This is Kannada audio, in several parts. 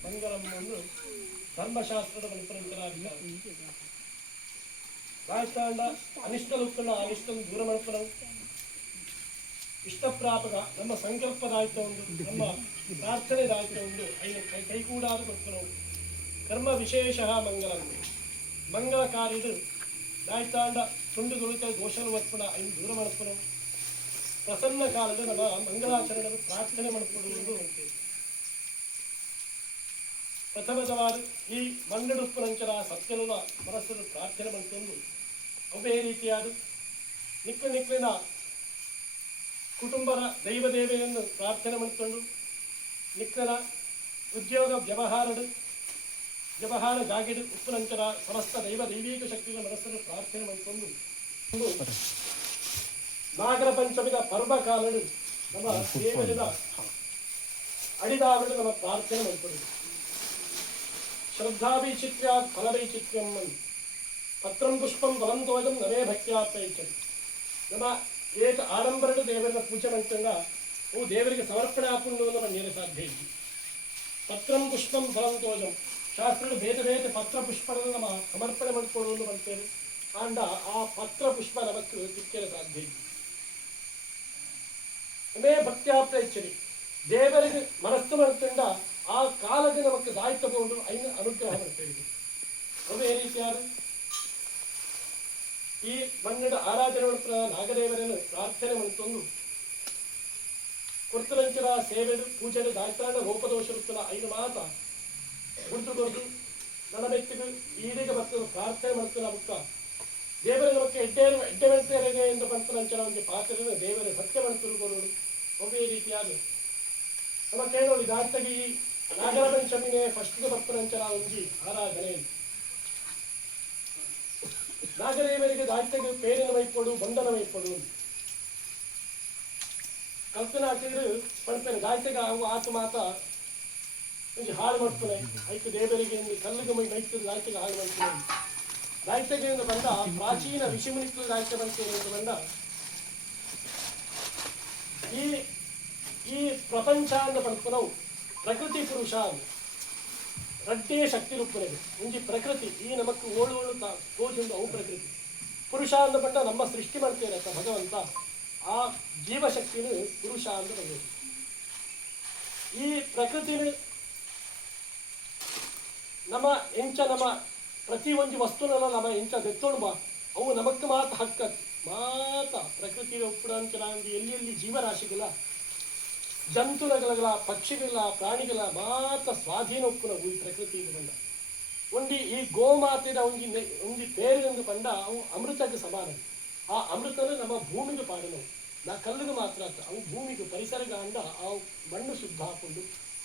ಮಂಗಲವನ್ನು ಧರ್ಮಶಾಸ್ತ್ರದ ಪರಂಪರಾಗಿದ್ದಾರೆ ರಾಜಕಾರಣ ಅನಿಷ್ಟಲು ಉತ್ಪನ್ನ ಅನಿಷ್ಟನ್ನು ದೂರ ಮಾಡ್ಕೊಳ್ಳೋ ಇಷ್ಟಪ್ರಾಪಕ ನಮ್ಮ ಸಂಕಲ್ಪದಾಯ್ತ ಒಂದು ನಮ್ಮ ಪ್ರಾರ್ಥನೆದಾಯ್ತ ಒಂದು ಕೈಗೂಡಾದ ಕೊಡ್ಕೊಳ್ಳೋ ಕರ್ಮ ವಿಶೇಷ ಮಂಗಳ ಕಾರ್ಯದ ರಾಜಕಾರಣ ತುಂಡು ದೊಳಿತ ದೋಷಲು ಒಪ್ಪಣ ಐದು ದೂರ ಮಾಡ್ಕೊಳ್ಳೋ ಪ್ರಸನ್ನ ಕಾಲದ ನಮ್ಮ ಮಂಗಳಾಚರಣೆ ಪ್ರಾರ್ಥನೆ ಮಾಡಿಕೊಳ್ಳುವುದು ಪ್ರಥಮದವಾದ ಈ ಮಂಗಡುಪ್ಪನಂಚರ ಸತ್ಯನ ಮನಸ್ಸನ್ನು ಪ್ರಾರ್ಥನೆ ಮಾಡಿಕೊಂಡು ಅವೇ ರೀತಿಯಾದ ನಿಕ್ಕಲಿನ ಕುಟುಂಬದ ದೈವದೇವೆಯನ್ನು ಪ್ರಾರ್ಥನೆ ಮಾಡಿಕೊಂಡು ನಿಕ್ಕನ ಉದ್ಯೋಗ ವ್ಯವಹಾರ ಜಾಗಿಡು ಉಪ್ಪುನಂಚರ ಸಮಸ್ತ ದೈವೀಕ ಶಕ್ತಿಗಳ ಮನಸ್ಸನ್ನು ಪ್ರಾರ್ಥನೆ ಮಾಡಿಕೊಂಡು ನಾಗರ ಪಂಚಮಿದ ಪರ್ವ ಕಾಲಡು ನಮ್ಮ ದೇವರಿನ ಅಡಿದಾಗಲು ನಮ್ಮ ಪ್ರಾರ್ಥನೆ ಮಾಡಿಕೊಂಡು ಶ್ರದ್ಧಾವೈಚಿತ್ರ್ಯ ಫಲವೈಚಿತ್ರ್ಯಂ ಪತ್ರಂ ಪುಷ್ಪಂ ಬಲಂತೋಜಂ ನಮೇ ಭಕ್ತ್ಯಾಪೈಚಂ ನಮ್ಮ ಏಕ ಆಡಂಬರದ ದೇವರನ್ನ ಪೂಜೆ ಮಾಡ್ಕೊಂಡ ಅವು ದೇವರಿಗೆ ಸಮರ್ಪಣೆ ಹಾಕೊಂಡು ಬಂದಿರೋ ಸಾಧ್ಯ ಇದೆ ಪತ್ರಂ ಪುಷ್ಪಂ ಫಲಂತೋಜಂ ಶಾಸ್ತ್ರದ ಬೇರೆ ಪತ್ರ ಪುಷ್ಪಗಳನ್ನು ನಮ್ಮ ಸಮರ್ಪಣೆ ಮಾಡಿಕೊಳ್ಳುವುದು ಬರ್ತೇವೆ ಆಂಡ ಆ ಪತ್ರ ಪುಷ್ಪ ನಮಕ್ಕೆ ಸಿಕ್ಕಿರ ಸಾಧ್ಯ ಇದೆ ನಮೇ ಭಕ್ತ್ಯಾಪೈಚರಿ ದೇವರಿಗೆ ಮನಸ್ಸು ಮಾಡ್ಕೊಂಡ ಆ ಕಾಲಕ್ಕೆ ನಮಗೆ ದಾಯಿ ತಗೊಂಡು ಐನು ಅನುಗ್ರಹ ಮಾಡ್ತೇವೆ ಅವೇ ರೀತಿಯಾದ ಈ ಮಣ್ಣದ ಆರಾಧನೆ ನಾಗದೇವರನ್ನು ಪ್ರಾರ್ಥನೆ ಮಾಡಿಕೊಂಡು ಕೊರ್ತರಂಚರ ಸೇವೆಡು ಪೂಜೆಡು ದಾಯ್ತಾಂಡ ಲೋಪದೋಷರುತ್ತಲ ಐದು ಮಾತ ಗುರುತು ನನ್ನ ವ್ಯಕ್ತಿಗೂ ಈಡಿಗೆ ಬರ್ತದೆ ಪ್ರಾರ್ಥನೆ ಮಾಡ್ತಾನೆ ಮುಕ್ಕ ದೇವರ ನಮಗೆ ಎಡ್ಡೆ ಬೆಳ್ತೇನೆ ಎಂದು ಬಂತರಂಚರ ಒಂದು ಪಾತ್ರೆ ದೇವರ ಸತ್ಯ ಮಾಡ್ತಿರುವುದು ಅವೇ ರೀತಿಯಾದ ನಮ್ಮ ಕೇಳೋದು ದಾಟ್ಟಾಗಿ ನಾಗರ ಪಂಚಮಿನೇ ಫಸ್ಟ್ ಭಕ್ತರಂಚರ ಒಂಜಿ ಆರಾಧನೆ ನಾಗದೇವರಿಗೆ ದಾಟ್ಟಾಗಿ ಪೇರಿನ ವೈಪಡು ಬಂಧನ ವೈಪಡು ಕಲ್ಪನೆ ಹಾಕಿದ್ರು ಪಡ್ತೇನೆ ದಾಯ್ತಾಗ ಅವು ಆತು ಮಾತ ಒಂಜಿ ಹಾಳು ಮಾಡ್ತಾನೆ ಐದು ದೇವರಿಗೆ ಕಲ್ಲಿಗೆ ಮೈ ಬೈತದ ದಾಯ್ತಾಗ ಹಾಳು ಮಾಡ್ತಾನೆ ದಾಯ್ತಾಗಿಂದ ಬಂದ ಪ್ರಾಚೀನ ಋಷಿಮುನಿಗಳು ದಾಯ್ತ ಬರ್ತೇನೆ ಎಂದು ಬಂದ ಈ ಪ್ರಪಂಚ ಅಂತ ಪಡ್ತು ನಾವು ಪ್ರಕೃತಿ ಪುರುಷ ರಡ್ಡೇ ಶಕ್ತಿ ರೂಪನೆದು ಮುಂಜಿ ಪ್ರಕೃತಿ ಈ ನಮಕ್ ಓಳು ತೋಜೊಂದು ಅವು ಪ್ರಕೃತಿ ಪುರುಷ ಅಂತ ಬಂದ ನಮ್ಮ ಸೃಷ್ಟಿ ಮಾಡ್ತೇನೆ ಅಂತ ಭಗವಂತ ಆ ಜೀವಶಕ್ತಿನ ಪುರುಷ ಅಂತ ಬಂದಿದೆ ಈ ಪ್ರಕೃತಿನ ನಮ್ಮ ಪ್ರತಿ ಒಂದು ವಸ್ತುನಲ್ಲ ನಮ್ಮ ಎಂಚ ದೆತ್ತೋಣ ಬಾ ಅವು ನಮಕ್ ಮಾತ ಹಕ್ಕ ಮಾತ ಪ್ರಕೃತಿಯ ಉಪ್ಪುಡಂಚನ ಎಲ್ಲಿ ಜೀವರಾಶಿಗಳ ಜಂತುಗಳ ಪಕ್ಷಿಗಳ ಪ್ರಾಣಿಗಳ ಮಾತ್ರ ಸ್ವಾಧೀನ ಉಪ್ಪುನ ಈ ಪ್ರಕೃತಿಯಿಂದ ಬಂದ ಈ ಗೋಮಾತೆದ ಒಂದಿ ಪೇರಿನಿಂದ ಬಂದ ಅವು ಅಮೃತಕ್ಕೆ ಸಮಾನ ಆ ಅಮೃತನ ನಮ್ಮ ಭೂಮಿಗೆ ಪಾಡನು ನಾ ಕಲ್ಲಿಗೆ ಮಾತ್ರ ಅವು ಭೂಮಿಗೆ ಪರಿಸರಗ ಅಂದ ಆ ಮಣ್ಣು ಶುದ್ಧ ಹಾಕೊಂಡು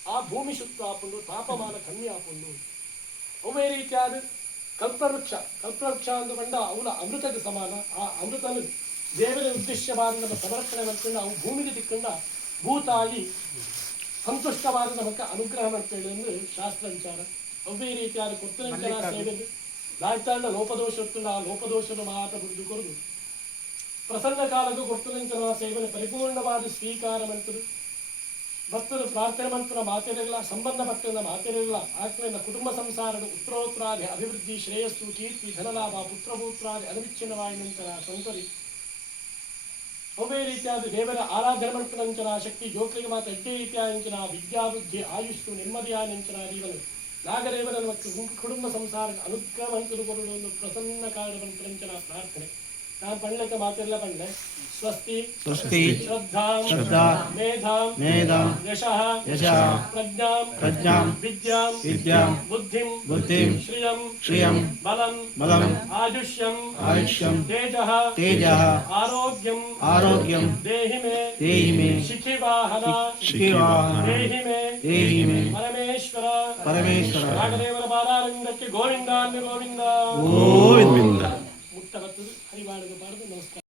ಆ ಭೂಮಿ ಶುದ್ಧ ಹಾಕೊಂಡು ತಾಪಮಾನ ಕಮ್ಮಿ ಹಾಕೊಂಡು ಅವೇ ರೀತಿಯಾದ ಕಲ್ಪವೃಕ್ಷ ಅಂತ ಬಂದ ಅವಳ ಅಮೃತಕ್ಕೆ ಸಮಾನ ಆ ಅಮೃತನ ದೇವರ ಉದ್ದೇಶವಾದ ನಮ್ಮ ಸಮರ್ಪಣೆ ಮಾಡ್ಕೊಂಡು ಅವು ಭೂಮಿಗೆ ತಿಕ್ಕೊಂಡ ಭೂತಾಯಿ ಸಂತುಷ್ಟವಾದ ನಮಗೆ ಅನುಗ್ರಹ ಮಾಡ್ತೇವೆ ಎಂದು ಶಾಸ್ತ್ರ ವಿಚಾರ ಅವೇ ರೀತಿಯಾದ ಕೊತ್ತರಂಚನ ಸೇವೆ ದಾಯ್ತಾಂಡ ಲೋಪದೋಷ ಆ ಲೋಪದೋಷದ ಮಾತ್ರ ಬುಡಿದುಕೊಂಡು ಪ್ರಸನ್ನ ಕಾಲಕ್ಕೂ ಕೊತ್ತರಂಚನ ಸೇವನೆ ಪರಿಪೂರ್ಣವಾದ ಸ್ವೀಕಾರ ಮಂತ್ರು ಭಕ್ತರು ಪ್ರಾರ್ಥನೆ ಮಂತ್ರ ಮಾತೆರೆಗಳ ಸಂಬಂಧಪಟ್ಟ ಮಾತೆರೆಗಳ ಆತ್ಮೆಯ ಕುಟುಂಬ ಸಂಸಾರದ ಉತ್ತರೋತ್ತರಾದಿ ಅಭಿವೃದ್ಧಿ ಶ್ರೇಯಸ್ಸು ಕೀರ್ತಿ ಧನಲಾಭ ಪುತ್ರಪುತ್ರಾದಿ ಅನವಿಚ್ಛಿನ್ನವಾದ ನಂತರ ಸಂತರಿ ಅವೇ ರೀತಿಯಾದ ದೇವರ ಆರಾಧನೆ ಮಂತ್ರನಂಚನ ಶಕ್ತಿ ಜೋಕ್ರಿಗೆ ಮಾತ್ರ ಎಡ್ಡೆ ರೀತಿಯಾದಂಚನ ವಿದ್ಯಾಬುದ್ಧಿ ಆಯುಷ್ಯು ನೆಮ್ಮದಿಯಾದಂಚನ ಜೀವನ ನಾಗದೇವರ ಮತ್ತು ಕುಟುಂಬ ಸಂಸಾರ ಅನುಗ್ರಹ ಮಂತ್ರರು ಕೊಡುವುದು ಪ್ರಸನ್ನ ಕಾರಣ ಮಂತ್ರಂಚನ ಪ್ರಾರ್ಥನೆ ನಾನು ಪಂಡಕ್ಕೆ ಮಾತೆಲ್ಲ ಪಂಡೆ ಸ್ವಸ್ತಿ ಶ್ರದ್ಧಾಂ ಮೇಧಾಂ ಯಶಃ ಪ್ರಜ್ಞಾಂ ವಿದ್ಯಾಂ ಬುದ್ಧಿಂ ಶ್ರಿಯಂ ಬಲಂ ಆಯುಷ್ಯಂ ತೇಜಃ ಆರೋಗ್ಯಂ ದೇಹಿ ಮೇ ಶಿಖಿವಾಹನ ದೇಹಿ ಮೇ ಪರಮೇಶ್ವರ ನಾಗದೇವರ ಪಾದಾರವಿಂದಕ್ಕೆ ಗೋವಿಂದ ಮುಟ್ಟ ಬರ್ತದೆ ಹರಿವಾಳಿಗೆ ಬಾರದು ನಮಸ್ಕಾರ.